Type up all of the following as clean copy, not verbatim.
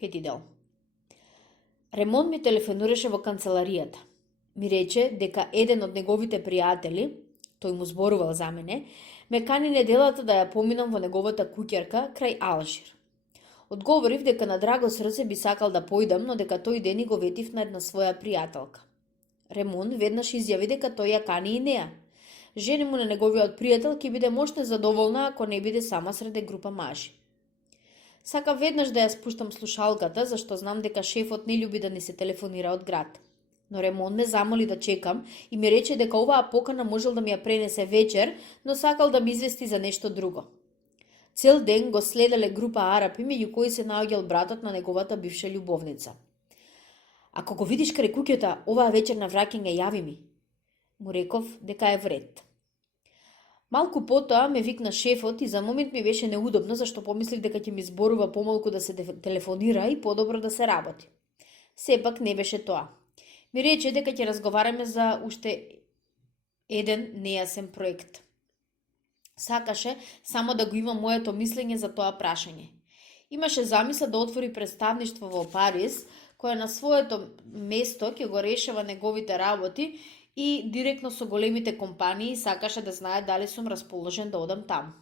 Пети дел. Ремон ми телефонираше во канцеларијата. Ми рече дека еден од неговите пријатели, тој му зборувал за мене, ме кани неделата да ја поминам во неговата куќерка крај Алжир. Одговорив дека на драго срце би сакал да појдам, но дека тој ден го ветив на една своја пријателка. Ремон веднаш изјави дека тој ја кани и неа. Жена му на неговиот пријател ќе биде мощно задоволна ако не биде сама среде група мажи. Сакам веднаш да ја спуштам слушалката, зашто знам дека шефот не љуби да ни се телефонира од град. Но Ремон ме замоли да чекам и ми рече дека оваа покана можел да ми ја пренесе вечер, но сакал да ми извести за нешто друго. Цел ден го следеле група арапи, меѓу кои се наоѓал братот на неговата бивша љубовница. Ако го видиш крај куќата, оваа вечер на враќање јави ми. Му реков дека е вред. Малку потоа ме викна шефот и за момент ми беше неудобно, зашто помислив дека ќе ми зборува помалку да се телефонира и подобро да се работи. Сепак не беше тоа. Ми рече дека ќе разговараме за уште еден нејасен проект. Сакаше само да го има моето мислење за тоа прашање. Имаше замисла да отвори представништво во Париз, која на своето место ќе го решава неговите работи и директно со големите компании сакаше да знае дали сум расположен да одам таму.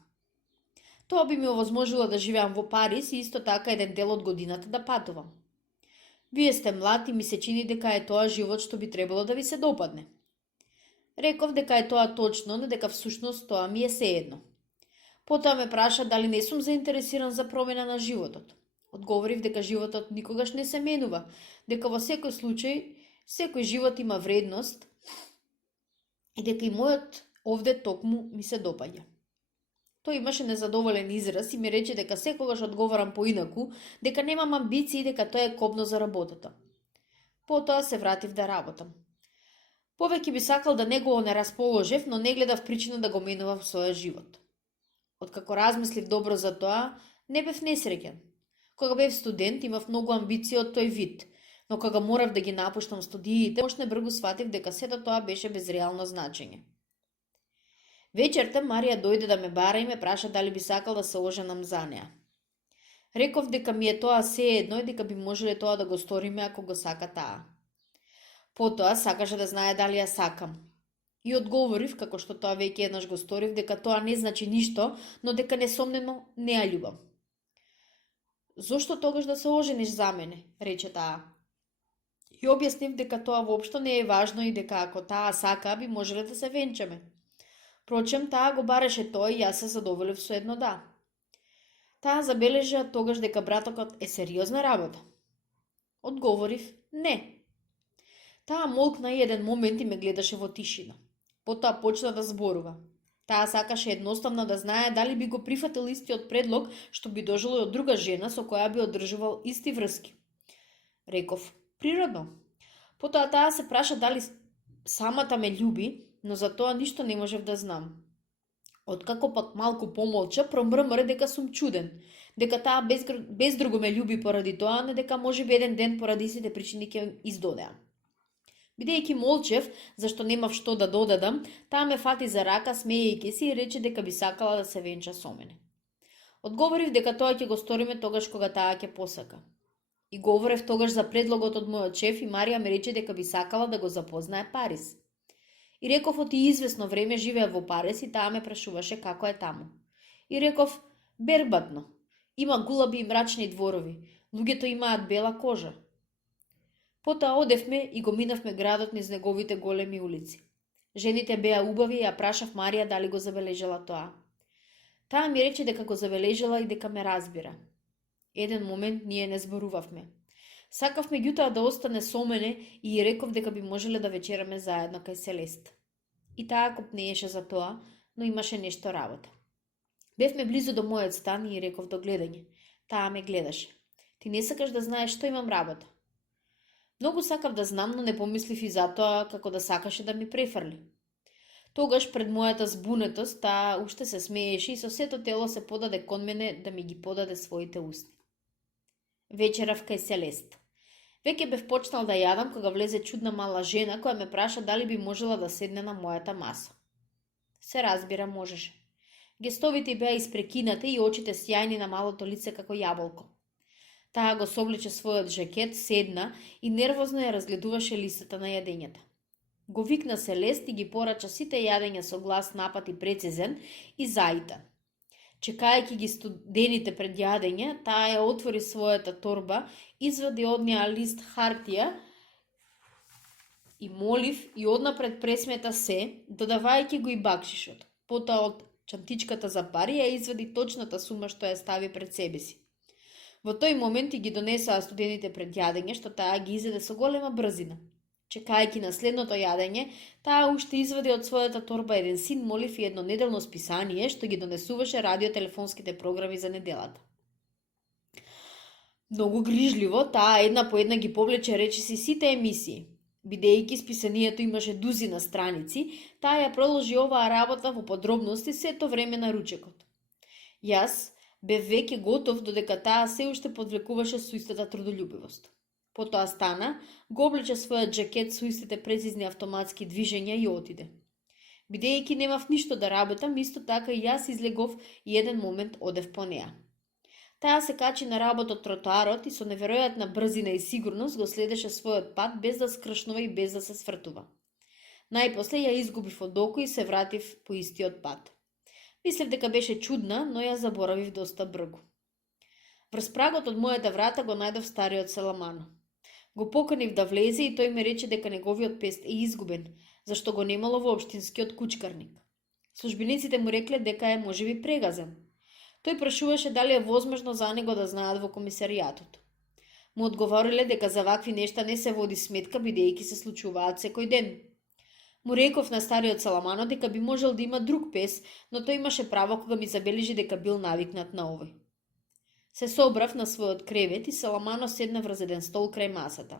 Тоа би ми овозможило да живеам во Париз и исто така еден дел од годината да патувам. Вие сте млад и ми се чини дека е тоа живот што би требало да ви се допадне. Реков дека е тоа точно, но дека всушност тоа ми е сеедно. Потоа ме праша дали не сум заинтересиран за промена на животот. Одговорив дека животот никогаш не се менува, дека во секој случај, секој живот има вредност и дека и мојот овде токму ми се допаѓа. Тој имаше незадоволен израз и ми рече дека секогаш одговорам поинаку, дека немам амбиции и дека тоа е копно за работата. Потоа се вратив да работам. Повеќе би сакал да не го не расположев, но не гледав причина да го менувам својот живот. Откако размислив добро за тоа, не бев несреќен. Кога бев студент, имав многу амбиции од тој вид, но кога морав да ги напуштам студиите, мощно бргу сватив дека сето тоа беше без реално значење. Вечерта Марија дојде да ме бара и ме праша дали би сакал да се оженам за неа. Реков дека ми е тоа сеедно и дека би можеле тоа да го сториме ако го сака таа. Потоа сакаше да знае дали ја сакам. И одговорив, како што тоа веќе еднаш го сторив, дека тоа не значи ништо, но дека несомнено не ја љубам. Зошто тогаш да се ожениш за мене, рече таа. И објаснив дека тоа воопшто не е важно и дека ако таа сака, би можеле да се венчаме. Впрочем, таа го бараше тоа и јас се задоволив со едно да. Таа забележа тогаш дека братокот е сериозна работа. Одговорив не. Таа молкна и еден момент и ме гледаше во тишина. Потоа почна да зборува. Таа сакаше едноставно да знае дали би го прифатил истиот предлог што би дожило од друга жена со која би одржувал исти врски. Реков, природно. Потоа таа се праша дали самата ме љуби, но за тоа ништо не можев да знам. Откако пак малку помолча, промрмре дека сум чуден, дека таа без друго ме љуби поради тоа, но дека можеби еден ден поради сите причини ќе издодеа. Бидејќи молчев, зашто немав што да додадам, таа ме фати за рака, смеејќи се и рече дека би сакала да се венча со мене. Одговорив дека тоа ќе го сториме тогаш кога таа ќе посака. И говорев тогаш за предлогот од мојот шеф и Марија ми рече дека би сакала да го запознае Париз. И реков оти известно време живеа во Париз и таа ме прашуваше како е таму. И реков, бербатно. Има гулаби и мрачни дворови. Луѓето имаат бела кожа. Потоа одевме и го минавме градот низ неговите големи улици. Жените беа убави и ја прашав Марија дали го забележала тоа. Таа ми рече дека го забележала и дека ме разбира. Еден момент ние не зборувавме. Сакав меѓутоа да остане со мене и реков дека би можеле да вечераме заедно кај Селест. И таа копнееше за тоа, но имаше нешто работа. Бевме близу до мојот стан и реков до гледање. Таа ме гледаше. Ти не сакаш да знаеш што имам работа. Многу сакав да знам, но не помислив и за тоа како да сакаше да ми префрли. Тогаш пред мојата збунетост таа уште се смееше и со сето тело се подаде кон мене да ми ги подаде своите усни. Вечерав кај Селест. Веќе бев почнал да јадам кога влезе чудна мала жена која ме праша дали би можела да седне на мојата маса. Се разбира, можеше. Гестовите беа испрекинати и очите сјајни на малото лице како јаболко. Таа го соблече својот жакет, седна и нервозно ја разгледуваше листата на јадењата. Го викна Селест и ги порача сите јадења со глас напат и прецизен и заитан. Чекајќи ги студените пред јадење, таа ја отвори својата торба, извади од неа лист хартија и молив и однапред пресмета се, додавајќи го и бакшишот. Потоа од чантичката за пари ја извади точната сума што ја стави пред себе си. Во тој момент и ги донесаа студените пред јадење, што таа ги изеде со голема брзина. Чекајќи на следното јадење, таа уште извади од својата торба еден син молив и едно неделно списание што ги донесуваше радиотелефонските програми за неделата. Многу грижливо, таа една по една ги повлече речиси сите емисии. Бидејќи списанието имаше дузина страници, таа ја продолжи оваа работа во подробности сето време на ручекот. Јас бев веќе готов додека таа се уште подвлекуваше со истата трудолюбивост. Потоа стана, го облече својот жакет со истите прецизни автоматски движења и отиде. Бидејќи немав ништо да работам, исто така и јас излегов и еден момент одев по неа. Таа се качи на работа од тротоарот и со неверојатна брзина и сигурност го следеше својот пат без да скршнува и без да се свртува. Најпосле ја изгубив од око и се вратив по истиот пат. Мислев дека беше чудна, но ја заборавив доста бргу. Врз прагот од мојата врата го најдов стариот Саламано. Го поканив да влезе и тој ми рече дека неговиот пест е изгубен, зашто го немало во општинскиот кучкарник. Службениците му рекле дека е можеби прегазен. Тој прашуваше дали е возможно за него да знаат во комисаријатот. Му одговориле дека за вакви нешта не се води сметка бидејќи се случуваат секој ден. Му реков на стариот Саламано дека би можел да има друг пес, но тој имаше право кога ми забележи дека бил навикнат на овој. Се собрав на својот кревет и Саламано седна врз еден стол крај масата.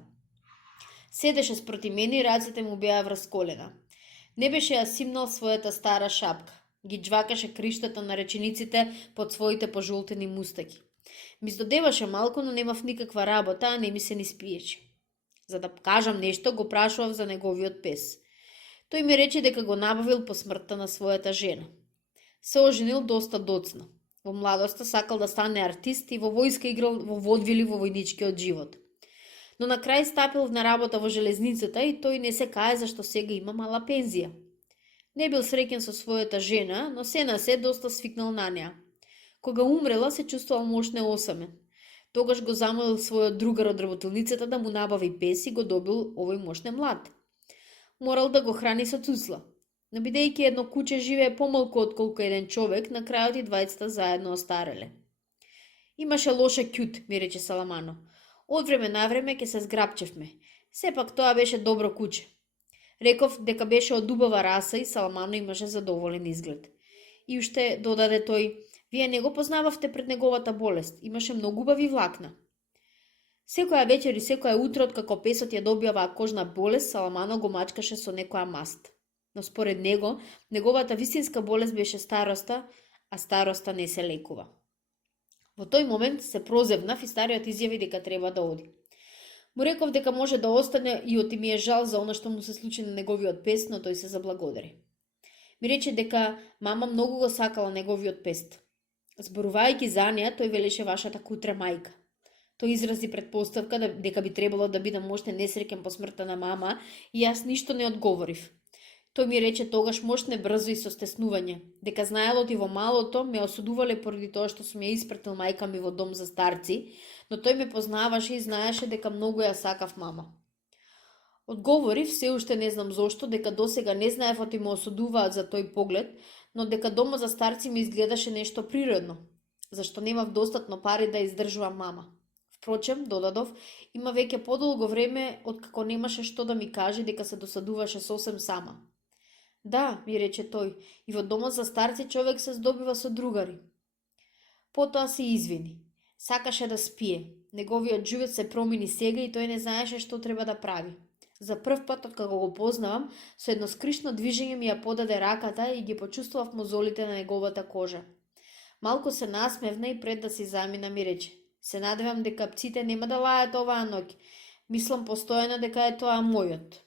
Седеше спроти мене и рацете му беа врз колена. Не беше ја симнал својата стара шапка. Ги джвакаше криштата на речениците под своите пожолтени мустаки. Ми здодеваше малку, но немав никаква работа, а не ми се ни спиече. За да кажам нешто, го прашував за неговиот пес. Тој ми рече дека го набавил по смртта на својата жена. Се оженил доста доцна. Во младоста сакал да стане артист и во војска играл во водвили во војничкиот живот. Но на крај стапил на работа во железницата и тој не се кае зашто сега има мала пензија. Не бил среќен со својата жена, но се на се доста свикнал на неа. Кога умрела, се чувствувал мошне осамен. Тогаш го замолил својот другар од работилницата да му набави пес и го добил овој мошне млад. Морал да го храни со цуцла. Но бидејќи едно куче живее помалку отколку еден човек, на крајот и двајцата заедно остареле. Имаше лоша кјут, ми рече Саламано. Од време на време ќе се зграбчевме. Сепак тоа беше добро куче. Реков дека беше од убава раса и Саламано имаше задоволен изглед. И уште додаде тој, вие не го познававте пред неговата болест, имаше многу убави влакна. Секоја вечер и секоја утро, како песот ја добива кожна болест, Саламано го мачкаше со некоја маст. Но според него, неговата вистинска болест беше староста, а староста не се лекува. Во тој момент се прозевнав и стариот изјави дека треба да оди. Му реков дека може да остане и оти ми е жал за она што му се случи на неговиот пест, но тој се заблагодари. Ми рече дека мама многу го сакала неговиот пест. Зборувајќи за неа, тој велеше вашата кутра мајка. Тој изрази предпоставка дека би требало да бидам мошне несреќен по смртта на мама и јас ништо не одговорив. Тој ми рече тогаш мошне брзо и со стеснување, дека знаело и во малото ме осудувале поради тоа што сум ја испратил мајка ми во дом за старци, но тој ме познаваше и знаеше дека многу ја сакав мама. Одговорив, се уште не знам зошто, дека досега не знаев оти ме осудуваат за тој поглед, но дека домот за старци ми изгледаше нешто природно, зашто немав достатно пари да издржувам мама. Впрочем, додадов, има веќе подолго време откако немаше што да ми каже дека се досадуваше сосем сама. Да, ми рече тој, и во домот за старци човек се здобива со другари. Потоа се извини. Сакаше да спие. Неговиот живот се промени сега и тој не знаеше што треба да прави. За прв пат, откако го познавам, со едно скришно движење ми ја подаде раката и ги почувствував мозолите на неговата кожа. Малку се насмевна и пред да си замина ми рече: се надевам дека пците нема да лајат оваа ноќ. Мислам постојано дека е тоа мојот.